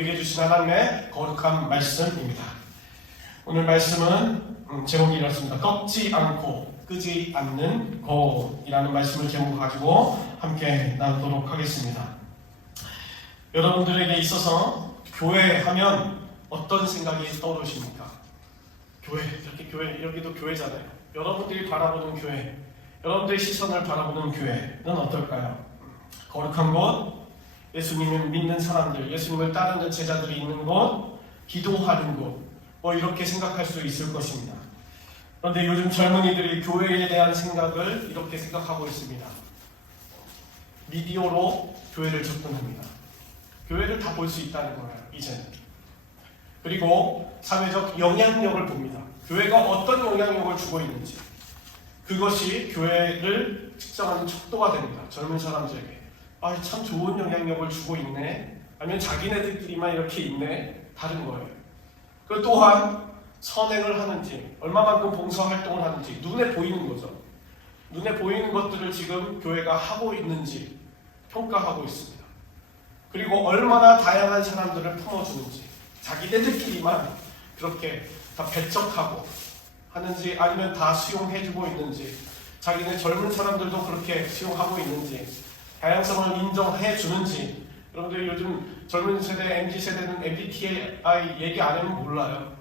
우리에게 주신 하나님의 거룩한 말씀입니다. 오늘 말씀은 제목이 이렇습니다. 꺾지 않고 끄지 않는 고이라는 말씀을 제목으로 가지고 함께 나누도록 하겠습니다. 여러분들에게 있어서 교회하면 어떤 생각이 떠오르십니까? 교회, 이렇게 교회, 여기도 교회잖아요. 여러분들이 바라보는 교회, 여러분들의 시선을 바라보는 교회는 어떨까요? 거룩한 곳, 예수님을 믿는 사람들, 예수님을 따르는 제자들이 있는 곳, 기도하는 곳, 이렇게 생각할 수 있을 것입니다. 그런데 요즘 젊은이들이 교회에 대한 생각을 이렇게 생각하고 있습니다. 미디어로 교회를 접근합니다. 교회를 다 볼 수 있다는 거예요, 이제는. 그리고 사회적 영향력을 봅니다. 교회가 어떤 영향력을 주고 있는지. 그것이 교회를 측정하는 척도가 됩니다. 젊은 사람들에게. 참 좋은 영향력을 주고 있네. 아니면 자기네들끼리만 이렇게 있네. 다른 거예요. 그 또한 선행을 하는지, 얼마만큼 봉사활동을 하는지 눈에 보이는 거죠. 눈에 보이는 것들을 지금 교회가 하고 있는지 평가하고 있습니다. 그리고 얼마나 다양한 사람들을 품어주는지, 자기네들끼리만 그렇게 다 배척하고 하는지, 아니면 다 수용해주고 있는지, 자기네 젊은 사람들도 그렇게 수용하고 있는지, 다양성을 인정해주는지. 여러분들 요즘 젊은 세대, MZ세대는 MBTI 얘기 안 하면 몰라요.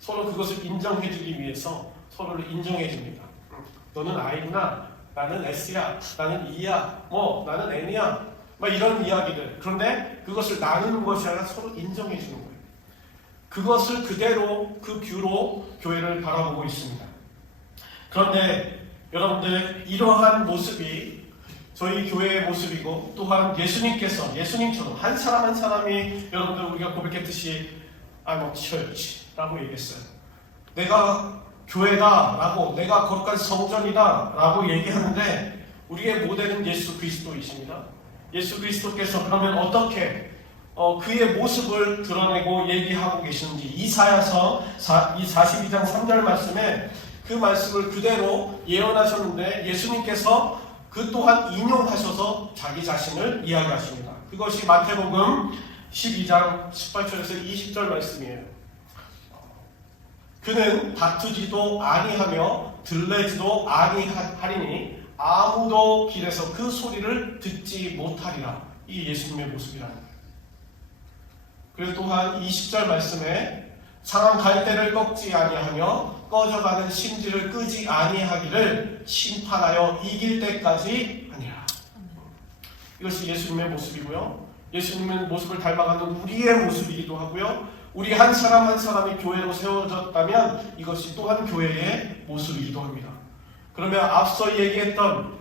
서로 그것을 인정해주기 위해서 서로를 인정해줍니다. 너는 I구나, 나는 S야, 나는 E야, 나는 N이야, 이런 이야기들. 그런데 그것을 나누는 것이 아니라 서로 인정해주는 거예요. 그것을 그대로 그 뷰로 교회를 바라보고 있습니다. 그런데 여러분들, 이러한 모습이 저희 교회의 모습이고, 또한 예수님처럼 한 사람 한 사람이, 여러분들 우리가 고백했듯이 I'm a church 라고 얘기했어요. 내가 교회다 라고, 내가 거룩한 성전이다 라고 얘기하는데, 우리의 모델은 예수 그리스도이십니다. 예수 그리스도께서 그러면 어떻게 그의 모습을 드러내고 얘기하고 계시는지, 이사야서 이 42장 3절 말씀에 그 말씀을 그대로 예언하셨는데, 예수님께서 그 또한 인용하셔서 자기 자신을 이야기하십니다. 그것이 마태복음 12장 18절에서 20절 말씀이에요. 그는 다투지도 아니하며 들레지도 아니하리니 아무도 길에서 그 소리를 듣지 못하리라. 이게 예수님의 모습이라는 거예요. 그리고 또한 20절 말씀에 상한 갈대를 꺾지 아니하며 꺼져가는 심지를 끄지 아니하기를 심판하여 이길 때까지 아니라. 이것이 예수님의 모습이고요. 예수님의 모습을 닮아가는 우리의 모습이기도 하고요. 우리 한 사람 한 사람이 교회로 세워졌다면 이것이 또한 교회의 모습이기도 합니다. 그러면 앞서 얘기했던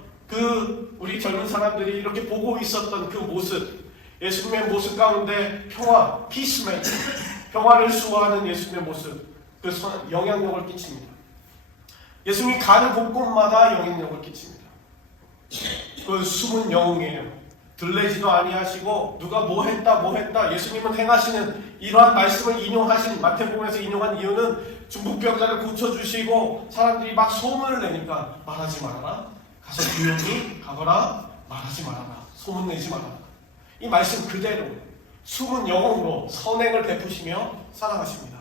우리 젊은 사람들이 이렇게 보고 있었던 그 모습, 예수님의 모습 가운데 평화, 피스메이커, 평화를 수호하는 예수님의 모습, 그 영향력을 끼칩니다. 예수님이 가는 곳곳마다 영향력을 끼칩니다. 그 숨은 영웅이에요. 들레지도 아니하시고 누가 뭐 했다 예수님은 행하시는 이러한 말씀을 인용하신, 마태복음에서 인용한 이유는 중풍병자를 고쳐주시고 사람들이 막 소문을 내니까 말하지 말아라, 가서 조용히 가거라, 말하지 말아라, 소문내지 말아라. 이 말씀 그대로 숨은 영혼으로 선행을 베푸시며 살아가십니다.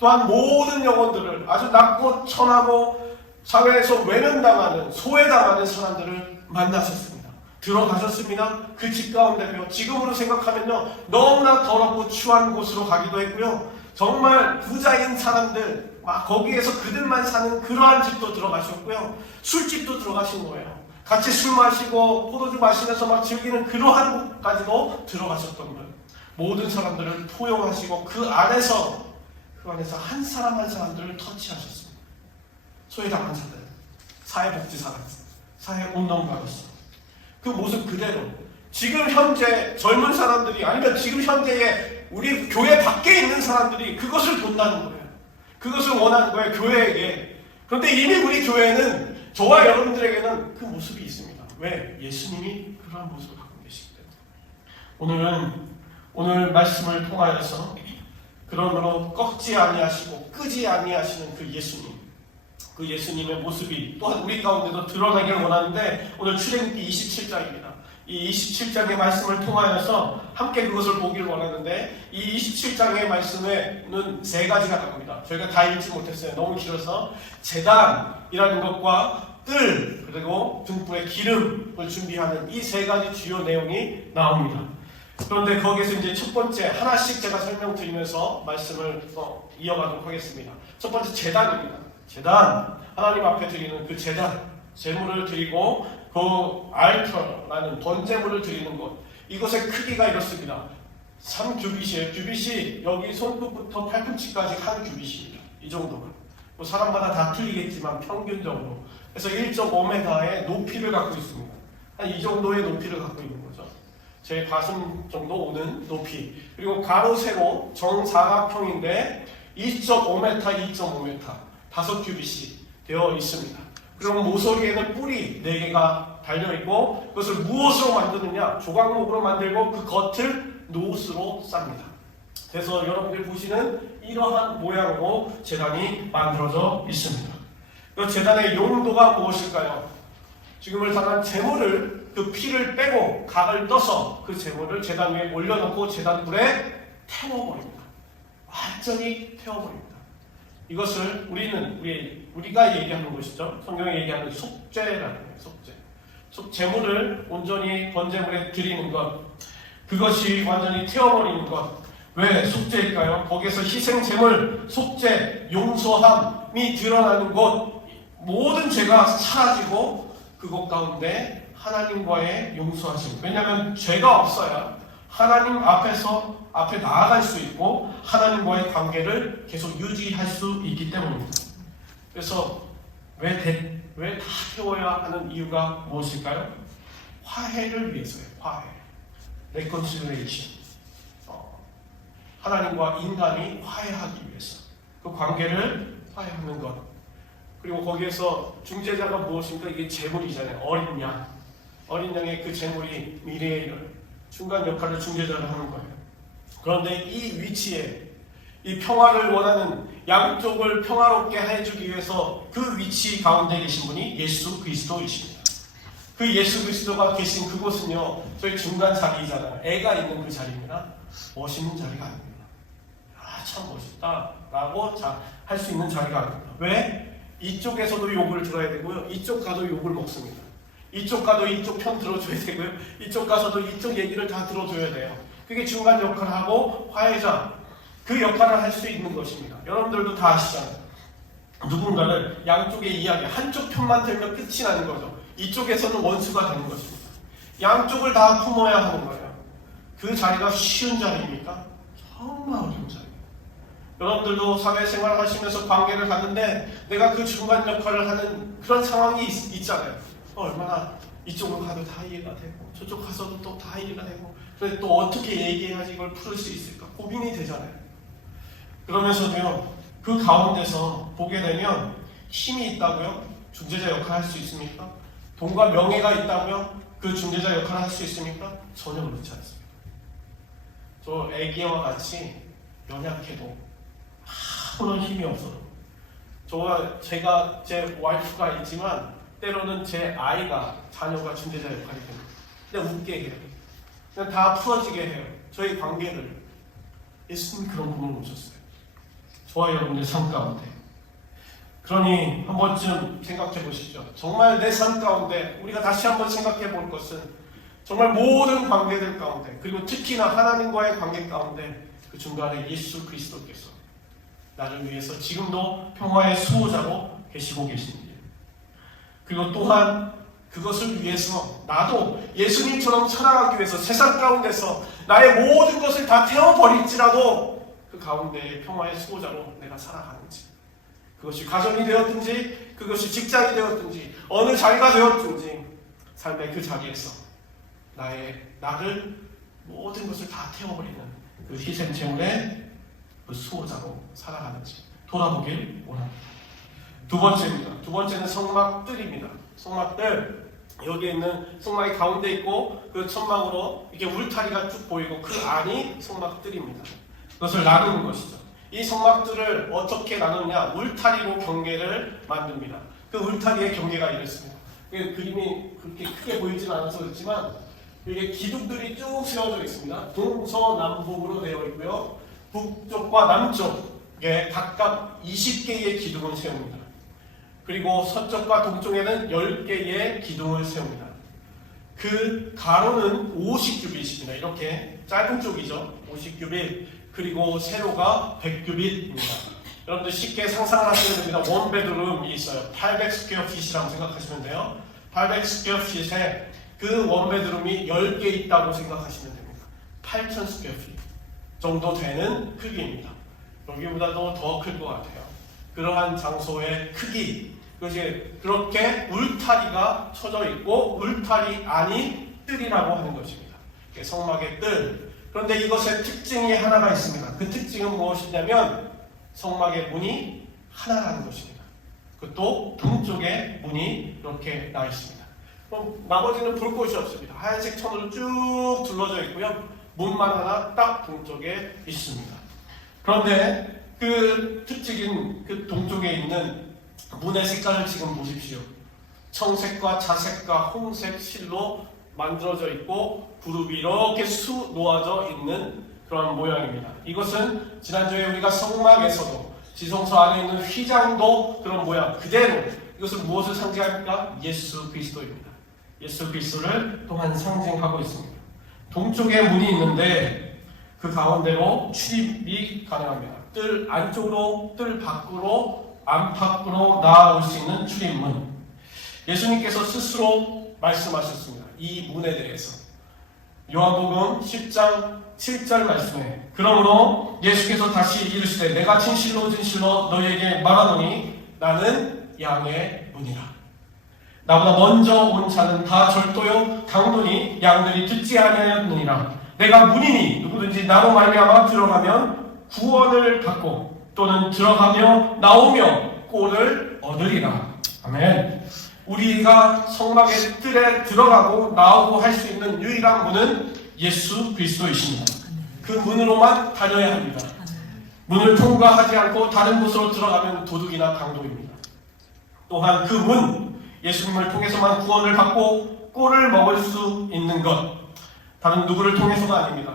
또한 모든 영혼들을, 아주 낮고 천하고 사회에서 외면당하는, 소외당하는 사람들을 만나셨습니다. 들어가셨습니다. 그 집 가운데요. 지금으로 생각하면요, 너무나 더럽고 추한 곳으로 가기도 했고요. 정말 부자인 사람들, 거기에서 그들만 사는 그러한 집도 들어가셨고요. 술집도 들어가신 거예요. 같이 술 마시고 포도주 마시면서 즐기는 그러한 곳까지도 들어가셨던 거예요. 모든 사람들을 포용하시고 그 안에서 한 사람 한 사람들을 터치하셨습니다. 소외당한 자들, 사회복지사가, 사회운동가로서 그 모습 그대로 지금 현재 젊은 사람들이, 아니면 지금 현재의 우리 교회 밖에 있는 사람들이 그것을 본다는 거예요. 그것을 원하는 거예요, 교회에게. 그런데 이미 우리 교회는, 저와 여러분들에게는 그 모습이 있습니다. 왜? 예수님이 그런 모습을 갖고 계시기 때문에. 오늘 말씀을 통하여서 그러므로 꺾지 아니하시고 끄지 아니하시는 그 예수님, 그 예수님의 모습이 또한 우리 가운데도 드러나길 원하는데, 오늘 출애굽기 27장입니다. 이 27장의 말씀을 통하여서 함께 그것을 보길 원하는데, 이 27장의 말씀에는 세 가지가 나옵니다. 저희가 다 읽지 못했어요. 너무 길어서. 제단이라는 것과 뜰, 그리고 등불에 기름을 준비하는 이 세 가지 주요 내용이 나옵니다. 그런데 거기에서 이제 첫 번째 하나씩 제가 설명드리면서 말씀을 이어가도록 하겠습니다. 첫 번째 제단입니다. 제단, 하나님 앞에 드리는 그 제단, 제물을 드리고 그 알터라는 번제물을 드리는 것, 이것의 크기가 이렇습니다. 3규빗이에요. 규빗이 여기 손끝부터 팔꿈치까지 한 규빗입니다. 이 정도가. 뭐 사람마다 다 틀리겠지만 평균적으로. 그래서 1.5m의 높이를 갖고 있습니다. 한 이 정도의 높이를 갖고 있는 거죠. 제 가슴 정도 오는 높이. 그리고 가로 세로 정사각형인데 2.5m, 2.5m, 5규빗이 되어 있습니다. 그리고 모서리에는 뿔이 4개가 달려있고, 그것을 무엇으로 만드느냐? 조각목으로 만들고 그 겉을 노스로 쌉니다. 그래서 여러분들 보시는 이러한 모양으로 제단이 만들어져 있습니다. 그 제단의 용도가 무엇일까요? 지금을 당한 제물을, 그 피를 빼고 각을 떠서 그 제물을 제단 위에 올려놓고 제단불에 태워버립니다. 완전히 태워버립니다. 이것을 우리가 얘기하는 것이죠. 성경이 얘기하는 속죄라는 거예요. 속죄. 제물을 온전히 번제물에 드리는 것, 그것이 완전히 태워버리는 것. 왜 속죄일까요? 거기에서 희생제물, 속죄, 용서함이 드러나는 것, 모든 죄가 사라지고 그것 가운데 하나님과의 용서하심. 왜냐하면 죄가 없어야 하나님 앞에 나아갈 수 있고 하나님과의 관계를 계속 유지할 수 있기 때문입니다. 그래서 왜 다 태워야 하는 이유가 무엇일까요? 화해를 위해서예요. 화해. reconciliation. 하나님과 인간이 화해하기 위해서. 그 관계를 화해하는 것. 그리고 거기에서 중재자가 무엇입니까? 이게 제물이잖아요. 어린 양. 어린 양의 그 제물이 미래의 중간 역할을 중재자로 하는 거예요. 그런데 이 위치에 이 평화를 원하는, 양쪽을 평화롭게 해주기 위해서 그 위치 가운데 계신 분이 예수 그리스도이십니다. 그 예수 그리스도가 계신 그곳은요, 저희 중간 자리이잖아요. 애가 있는 그 자리입니다. 멋있는 자리가 아닙니다. 참 멋있다 라고 할 수 있는 자리가 아닙니다. 왜? 이쪽에서도 욕을 들어야 되고요, 이쪽 가도 욕을 먹습니다. 이쪽 가도 이쪽 편 들어줘야 되고요, 이쪽 가서도 이쪽 얘기를 다 들어줘야 돼요. 그게 중간 역할을 하고 화해자, 그 역할을 할 수 있는 것입니다. 여러분들도 다 아시잖아요. 누군가를 양쪽의 이야기, 한쪽 편만 들면 끝이 나는 거죠. 이쪽에서는 원수가 되는 것입니다. 양쪽을 다 품어야 하는 거예요. 그 자리가 쉬운 자리입니까? 정말 어려운 자리예요. 여러분들도 사회생활을 하시면서 관계를 갖는데 내가 그 중간 역할을 하는 그런 상황이 있잖아요. 얼마나 이쪽으로 가도 다 이해가 되고 저쪽 가서도 또 다 이해가 되고, 그런데 또 어떻게 얘기해야지 이걸 풀을 수 있을까 고민이 되잖아요. 그러면서도요, 그 가운데서 보게 되면 힘이 있다고요? 중재자 역할을 할 수 있습니까? 돈과 명예가 있다고요? 그 중재자 역할을 할 수 있습니까? 전혀 그렇지 않습니다. 저 애기와 같이 연약해도 아무런 힘이 없어도, 제가 제 와이프가 있지만 때로는 제 자녀가 중재자 역할이 됩니다. 그냥 웃게 해요. 그냥 다 풀어지게 해요. 저희 관계를. 예수님 그런 분을 오셨어요. 저와 여러분의 삶 가운데. 그러니 한 번쯤 생각해 보시죠. 정말 내 삶 가운데 우리가 다시 한번 생각해 볼 것은, 정말 모든 관계들 가운데, 그리고 특히나 하나님과의 관계 가운데 그 중간에 예수 그리스도께서 나를 위해서 지금도 평화의 수호자로 계시고 계십니다. 그리고 또한 그것을 위해서 나도 예수님처럼 살아가기 위해서 세상 가운데서 나의 모든 것을 다 태워버릴지라도 그 가운데의 평화의 수호자로 내가 살아가는지, 그것이 가정이 되었든지 그것이 직장이 되었든지 어느 자리가 되었든지 삶의 그 자리에서 나를 모든 것을 다 태워버리는 그 희생제물의 그 수호자로 살아가는지 돌아보길 원합니다. 두 번째입니다. 두 번째는 성막들입니다. 성막들, 여기에 있는 성막이 가운데 있고 그 천막으로 이렇게 울타리가 쭉 보이고 그 안이 성막들입니다. 그것을 나누는 것이죠. 이 성막들을 어떻게 나누느냐? 울타리로 경계를 만듭니다. 그 울타리의 경계가 이렇습니다. 그림이 그렇게 크게 보이진 않아서 그렇지만 이게 기둥들이 쭉 세워져 있습니다. 동서남북으로 되어 있고요. 북쪽과 남쪽에 각각 20개의 기둥을 세웁니다. 그리고 서쪽과 동쪽에는 10개의 기둥을 세웁니다. 그 가로는 50규빗입니다. 이렇게 짧은 쪽이죠. 50규빗. 그리고 세로가 100규빗입니다. 여러분들 쉽게 상상을 하시면 됩니다. 원베드룸이 있어요. 800 스퀘어 핏이라고 생각하시면 돼요. 800 스퀘어 핏에 그 원베드룸이 10개 있다고 생각하시면 됩니다. 8000 스퀘어 핏 정도 되는 크기입니다. 여기보다도 더 클 것 같아요. 그러한 장소의 크기, 그것이 그렇게 울타리가 쳐져 있고 울타리 안이 뜰이라고 하는 것입니다. 성막의 뜰. 그런데 이것의 특징이 하나가 있습니다. 그 특징은 무엇이냐면 성막의 문이 하나라는 것입니다. 그것도 동쪽에 문이 이렇게 나 있습니다. 그럼 나머지는 볼 곳이 없습니다. 하얀색 천으로 쭉 둘러져 있고요. 문만 하나 딱 동쪽에 있습니다. 그런데 그 특징인 그 동쪽에 있는 문의 색깔을 지금 보십시오. 청색과 자색과 홍색 실로 만들어져 있고 그룹이 이렇게 수 놓아져 있는 그런 모양입니다. 이것은 지난주에 우리가 성막에서도 지성소 안에 있는 휘장도 그런 모양 그대로, 이것은 무엇을 상징합니까? 예수 그리스도입니다. 예수 그리스도를 또한 상징하고 있습니다. 동쪽에 문이 있는데 그 가운데로 출입이 가능합니다. 뜰 안쪽으로, 뜰 밖으로, 안팎으로 나아올 수 있는 출입문. 예수님께서 스스로 말씀하셨습니다. 이 문에 대해서. 요한복음 10장 7절 말씀에 그러므로 예수께서 다시 이르시되 내가 진실로 진실로 너희에게 말하노니 나는 양의 문이라. 나보다 먼저 온 자는 다 절도요 강도니 양들이 듣지 아니하였느니라. 내가 문이니 누구든지 나로 말미암아 들어가면 구원을 받고 또는 들어가며 나오며 꼴을 얻으리라. 아멘. 우리가 성막의 뜰에 들어가고 나오고 할 수 있는 유일한 문은 예수 그리스도이십니다. 그 문으로만 다녀야 합니다. 문을 통과하지 않고 다른 곳으로 들어가면 도둑이나 강도입니다. 또한 그 문, 예수님을 통해서만 구원을 받고 꼴을 먹을 수 있는 것, 다른 누구를 통해서가 아닙니다.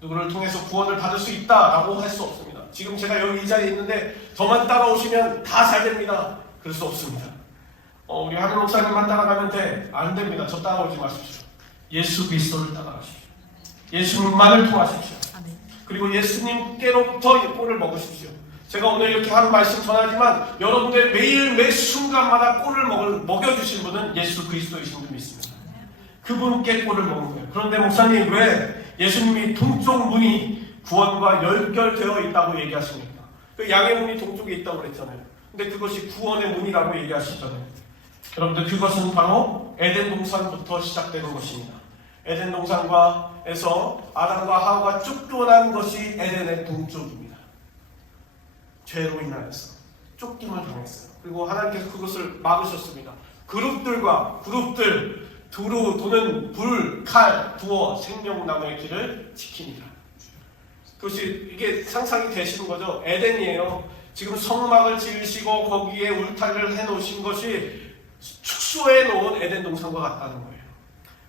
누구를 통해서 구원을 받을 수 있다라고 할 수 없습니다. 지금 제가 여기 이 자리에 있는데 저만 따라오시면 다 잘 됩니다. 그럴 수 없습니다. 우리 하늘 목사님만 따라가면 돼. 안 됩니다. 저 따라오지 마십시오. 예수 그리스도를 따라가십시오. 예수님만을 통하십시오. 그리고 예수님께로부터 꼴을 먹으십시오. 제가 오늘 이렇게 하루 말씀 전하지만 여러분들 매일 매 순간마다 꼴을 먹여주신 분은 예수 그리스도이신 줄 믿습니다. 그분께 꼴을 먹는 거예요. 그런데 목사님 왜 예수님이 동쪽 문이 구원과 연결되어 있다고 얘기하십니까? 그 양의 문이 동쪽에 있다고 그랬잖아요. 근데 그것이 구원의 문이라고 얘기하시잖아요. 여러분들 그것은 바로 에덴 동산부터 시작되는 것입니다. 에덴 동산에서 아담과 하와가 쫓겨난 것이 에덴의 동쪽입니다. 죄로 인하여서 쫓김을 당했어요. 그리고 하나님께서 그것을 막으셨습니다. 그룹들 두루 도는 불, 칼, 부어 생명나무의 길을 지키니라. 그것이 이게 상상이 되시는 거죠. 에덴이에요. 지금 성막을 지으시고 거기에 울타리를 해놓으신 것이 축소해 놓은 에덴 동산과 같다는 거예요.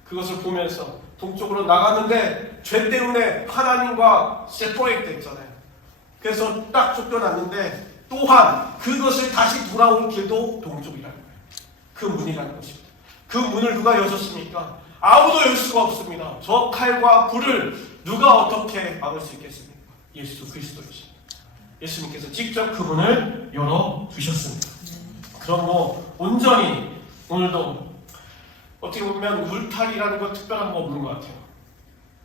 그것을 보면서 동쪽으로 나갔는데 죄 때문에 하나님과 세퍼레이트 됐잖아요. 그래서 딱 쫓겨났는데 또한 그것을 다시 돌아온 길도 동쪽이라는 거예요. 그 문이라는 것입니다. 그 문을 누가 여셨습니까? 아무도 열 수가 없습니다. 저 칼과 불을 누가 어떻게 막을 수 있겠습니까? 예수 그리스도이십니다. 예수님께서 직접 그 문을 열어주셨습니다. 그럼 온전히 오늘도 어떻게 보면 울타리라는 건 특별한 거 없는 것 같아요.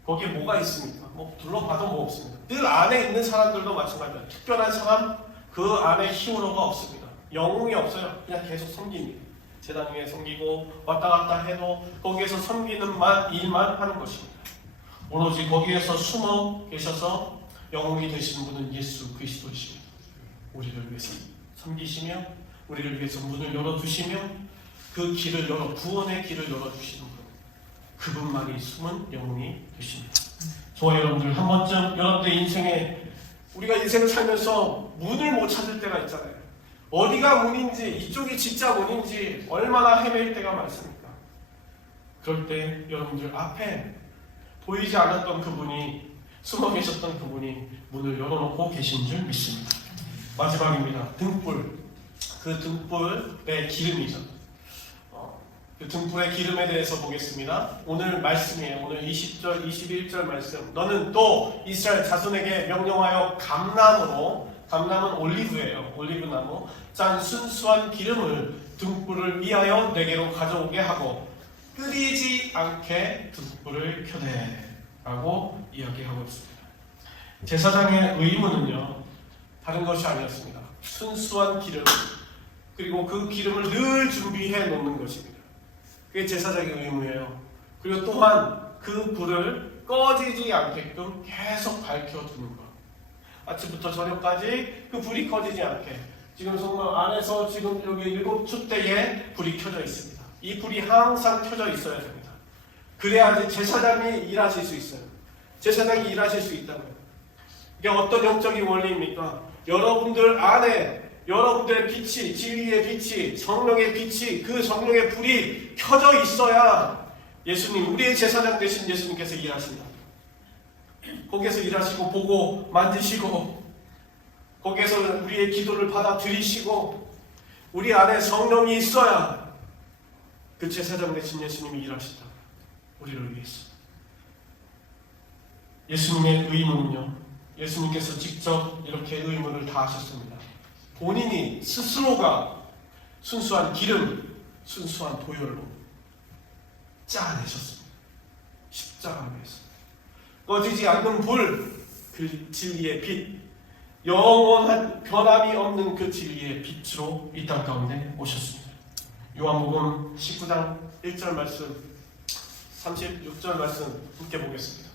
거기에 뭐가 있습니까? 둘러봐도 뭐 없습니다. 늘 안에 있는 사람들도 마찬가지입니다. 특별한 사람, 그 안에 히어로가 없습니다. 영웅이 없어요. 그냥 계속 섬깁니다. 제단 위에 섬기고 왔다 갔다 해도 거기에서 섬기는 일만 하는 것입니다. 오로지 거기에서 숨어 계셔서 영웅이 되시는 분은 예수 그리스도이십니다. 우리를 위해서 섬기시며 우리를 위해서 문을 열어주시며 그 길을 구원의 길을 열어주시는 분, 그분만이 숨은 영웅이 되십니다. 저와 여러분들 한 번쯤 여러분들 인생에 우리가 인생을 살면서 문을 못 찾을 때가 있잖아요. 어디가 문인지, 이쪽이 진짜 문인지 얼마나 헤매일 때가 많습니까? 그럴 때 여러분들 앞에 보이지 않았던 그분이, 숨어 계셨던 그분이 문을 열어놓고 계신 줄 믿습니다. 마지막입니다. 등불. 그 등불의 기름이죠. 그 등불의 기름에 대해서 보겠습니다. 오늘 말씀이에요. 오늘 20절, 21절 말씀. 너는 또 이스라엘 자손에게 명령하여 감람은 올리브예요. 올리브나무. 짠 순수한 기름을 등불을 위하여 내게로 가져오게 하고 끓이지 않게 등불을 켜대 라고 이야기하고 있습니다. 제사장의 의무는요, 다른 것이 아니었습니다. 순수한 기름, 그리고 그 기름을 늘 준비해 놓는 것입니다. 그게 제사장의 의무예요. 그리고 또한 그 불을 꺼지지 않게끔 계속 밝혀두는 것. 아침부터 저녁까지 그 불이 꺼지지 않게. 지금 성당 안에서 지금 여기 7촛대에 불이 켜져 있습니다. 이 불이 항상 켜져 있어야 됩니다. 그래야지 제사장이 일하실 수 있어요. 제사장이 일하실 수 있다고요. 이게 어떤 영적인 원리입니까? 여러분들 안에 여러분들의 빛이, 진리의 빛이, 성령의 빛이, 그 성령의 불이 켜져 있어야 예수님, 우리의 제사장 되신 예수님께서 일하신다. 거기에서 일하시고 보고 만지시고 거기에서 우리의 기도를 받아들이시고 우리 안에 성령이 있어야 그 제사장 되신 예수님이 일하신다. 우리를 위해서. 예수님의 의무는요, 예수님께서 직접 이렇게 의무를 다하셨습니다. 본인이 스스로가 순수한 기름, 순수한 보혈로 짜내셨습니다. 십자가를 위해서. 꺼지지 않는 불, 그 진리의 빛, 영원한 변함이 없는 그 진리의 빛으로 이 땅 가운데 오셨습니다. 요한복음 19장 1절 말씀, 36절 말씀 함께 보겠습니다.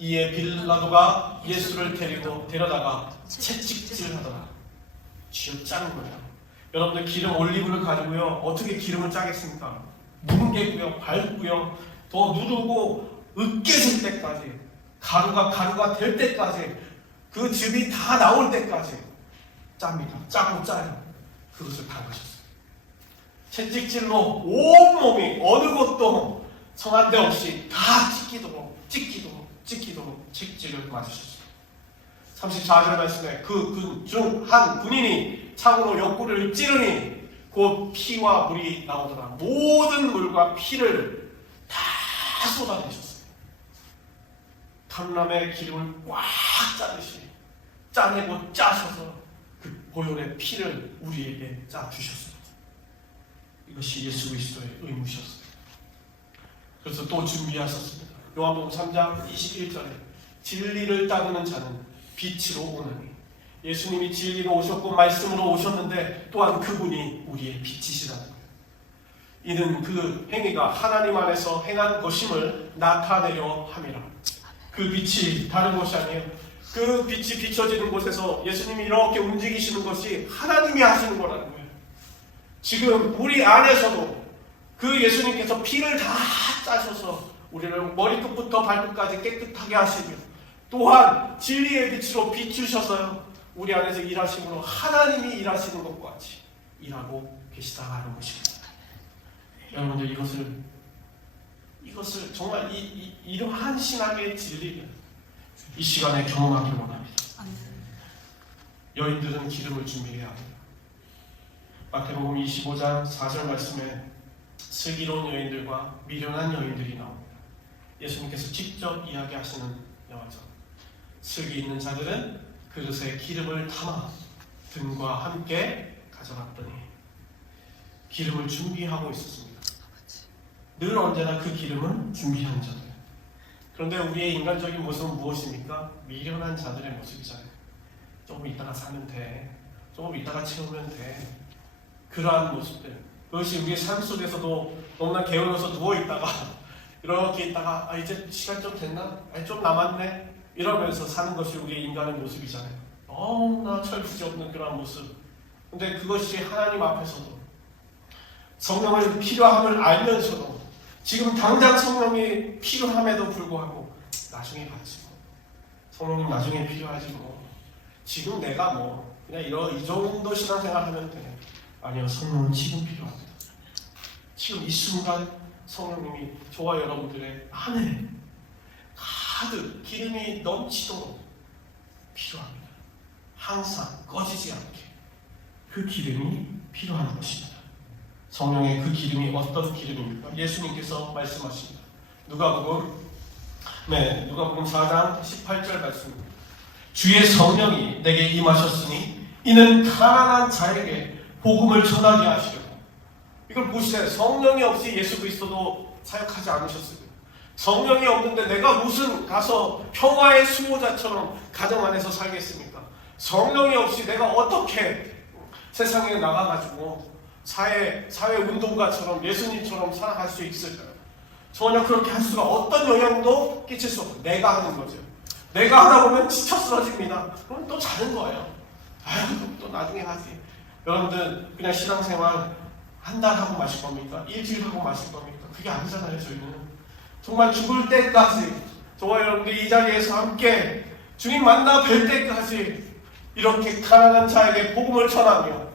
이에 빌라도가 예수를 데려다가 채찍질하더라. 쥐어짜는 거예요. 여러분들 기름 올리브를 가지고요, 어떻게 기름을 짜겠습니까? 뭉개고요, 밟고요, 더 누르고 으깨질 때까지, 가루가 될 때까지, 그 즙이 다 나올 때까지 짭니다. 짜고 짜요. 그것을 밟으셨어요. 채찍질로 온몸이 어느 곳도 성한 데 없이 다 찢기도록 채찍질을 맞으셨어요. 34절 말씀에 그 군 중 한 군인이 창으로 옆구리를 찌르니 곧 피와 물이 나오더라. 모든 물과 피를 다 쏟아내셨어요. 감람의 기름을 꽉 짜듯이 짜내고 짜셔서 그 보혈의 피를 우리에게 짜주셨습니다. 이것이 예수 그리스도의 의무셨습니다. 그래서 또 준비하셨습니다. 요한복음 3장 21절에 진리를 따르는 자는 빛으로 오느니, 예수님이 진리로 오셨고 말씀으로 오셨는데 또한 그분이 우리의 빛이시라는 거예요. 이는 그 행위가 하나님 안에서 행한 것임을 나타내려 함이라. 그 빛이 다른 것이 아니에요. 그 빛이 비춰지는 곳에서 예수님이 이렇게 움직이시는 것이 하나님이 하시는 거라는 거예요. 지금 우리 안에서도 그 예수님께서 피를 다 짜셔서 우리를 머리끝부터 발끝까지 깨끗하게 하시며, 또한 진리의 빛으로 비추셔서요, 우리 안에서 일하심으로 하나님이 일하시는 것과 같이 일하고 계시다는 것입니다. 여러분들 이것을 정말 이러한 신학의 진리를 이 시간에 경험하길 원합니다. 여인들은 기름을 준비해야 합니다. 마태복음 25장 4절 말씀에 슬기로운 여인들과 미련한 여인들이 나옵니다. 예수님께서 직접 이야기하시는 영화죠. 슬기 있는 자들은 그릇에 기름을 담아 등과 함께 가져갔더니, 기름을 준비하고 있었습니다. 늘 언제나 그 기름은 준비한 자들. 그런데 우리의 인간적인 모습은 무엇입니까? 미련한 자들의 모습이잖아요. 조금 이따가 사면 돼, 조금 이따가 채우면 돼, 그러한 모습들. 그것이 우리의 삶 속에서도 너무나 게을러서 누워있다가 이렇게 있다가 이제 시간 좀 됐나? 좀 남았네? 이러면서 사는 것이 우리의 인간의 모습이잖아요. 너무나 철부지 없는 그런 모습. 근데 그것이 하나님 앞에서도 성령을 필요함을 알면서도, 지금 당장 성령이 필요함에도 불구하고 나중에 받지 뭐. 성령님 나중에 필요하지 뭐. 지금 내가 뭐 그냥 이 정도 신앙생활 하면 돼. 아니요, 성령은 지금 필요합니다. 지금 이 순간 성령님이 저와 여러분들의 안에 가득 기름이 넘치도록 필요합니다. 항상 꺼지지 않게 그 기름이 필요한 것입니다. 성령의 그 기름이 어떤 기름입니까? 예수님께서 말씀하십니다. 누가복음 4장 18절 말씀입니다. 주의 성령이 내게 임하셨으니 이는 가난한 자에게 복음을 전하게 하시려고. 이걸 보시세요. 성령이 없이 예수 그리스도도 사역하지 않으셨습니다. 성령이 없는데 내가 무슨 가서 평화의 수호자처럼 가정 안에서 살겠습니까? 성령이 없이 내가 어떻게 세상에 나가가지고 사회 운동가처럼 예수님처럼 살아갈 수 있을까요? 전혀 그렇게 할 수가 어떤 영향도 끼칠 수 없고 내가 하는 거죠. 내가 하다 보면 지쳐 쓰러집니다. 그럼 또 자는 거예요. 또 나중에 하지. 여러분들 그냥 신앙생활 한 달 하고 마실 겁니까? 일주일 하고 마실 겁니까? 그게 아니잖아요. 저희는 정말 죽을 때까지 저와 여러분들이 이 자리에서 함께 주님 만나 뵐 때까지 이렇게 가난한 자에게 복음을 전하며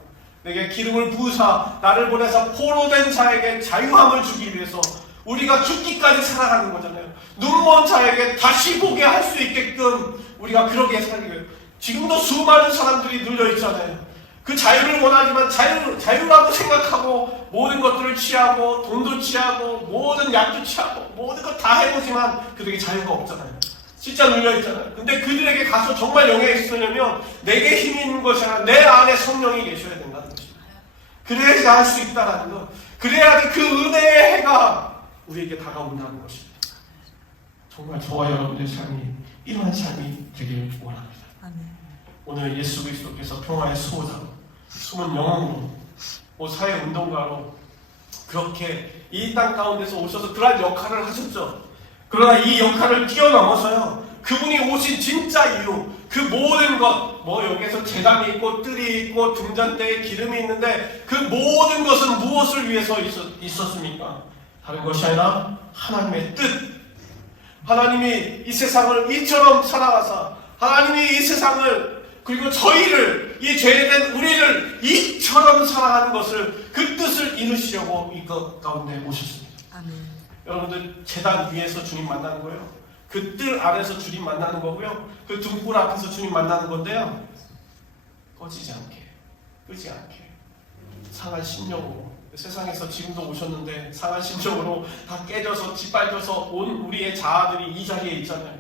내게 기름을 부으사 나를 보내사 포로된 자에게 자유함을 주기 위해서 우리가 죽기까지 살아가는 거잖아요. 눈먼 자에게 다시 보게 할 수 있게끔 우리가 그러게 살기 위해 지금도 수많은 사람들이 눌려 있잖아요. 그 자유를 원하지만 자유라고 생각하고 모든 것들을 취하고 돈도 취하고 모든 약도 취하고 모든 것 다 해보지만 그들에게 자유가 없잖아요. 진짜 눌려 있잖아요. 근데 그들에게 가서 정말 영향이 있으려면 내게 힘이 있는 것이 아니라 내 안에 성령이 계셔야 된다는 것입니다. 그래야지 할 수 있다는 것. 그래야지 그 은혜의 해가 우리에게 다가온다는 것입니다. 정말 저와 여러분의 삶이 이러한 삶이 되길 원합니다. 오늘 예수 그리스도께서 평화의 수호자로 숨은 영웅으로 사회 운동가로 그렇게 이 땅 가운데서 오셔서 그러한 역할을 하셨죠. 그러나 이 역할을 뛰어넘어서요 그분이 오신 진짜 이유 그 모든 것 여기에서 제단이 있고 뜰이 있고 등잔대에 기름이 있는데 그 모든 것은 무엇을 위해서 있었습니까? 다른 것이 아니라 하나님의 뜻. 하나님이 이 세상을 이처럼 살아가사 하나님이 이 세상을 그리고 저희를 이 죄된 우리를 이처럼 사랑하는 것을 그 뜻을 이루시려고 이 것 가운데 오셨습니다. 아멘. 여러분들 제단 위에서 주님 만나는 거예요. 그 뜰 아래서 주님 만나는 거고요. 그 등불 앞에서 주님 만나는 건데요. 꺼지지 않게, 끄지 않게 상한 심령으로 세상에서 지금도 오셨는데 상한 심령으로 다 깨져서 짓밟혀서 온 우리의 자아들이 이 자리에 있잖아요.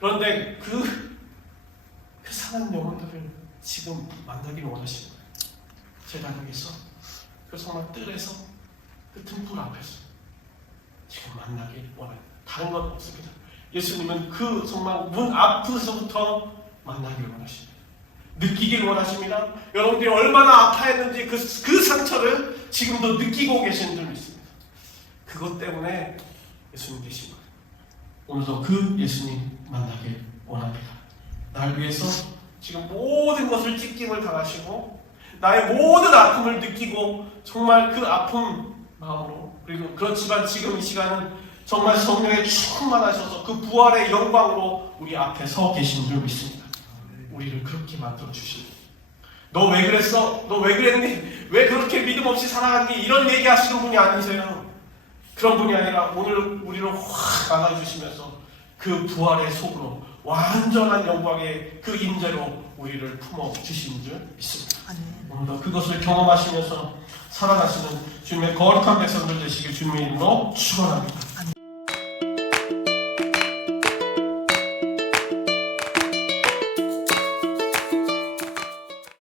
그런데 그 상한 영혼들을 지금 만나기를 원하시는 거예요. 제단 위에서 그 정말 뜰에서 그 등불 앞에서 지금 만나길 원합니다. 다른 건 없습니다. 예수님은 그 정말 문 앞에서부터 만나길 원하십니다. 느끼길 원하십니다. 여러분들이 얼마나 아파했는지 그 상처를 지금도 느끼고 계시는 줄 믿습니다. 그것 때문에 예수님 계신 거예요. 오늘도 그 예수님 만나길 원합니다. 날 위해서 지금 모든 것을 찢김을 당하시고 나의 모든 아픔을 느끼고 정말 그 아픔 마음으로 그리고 그렇지만 지금 이 시간은 정말 성령에 충만하셔서 그 부활의 영광으로 우리 앞에 서 계신 줄 믿습니다. 우리를 그렇게 만들어 주십니다. 너 왜 그랬어? 너 왜 그랬니? 왜 그렇게 믿음 없이 살아갔니? 이런 얘기 하시는 분이 아니세요. 그런 분이 아니라 오늘 우리를 확 안아주시면서 그 부활의 속으로 완전한 영광의 그 임재로 우리를 품어주신 줄 믿습니다. 오늘도 그것을 경험하시면서 살아가시는 주님의 거룩한 백성들 되시길 주님의 이름으로 축원합니다.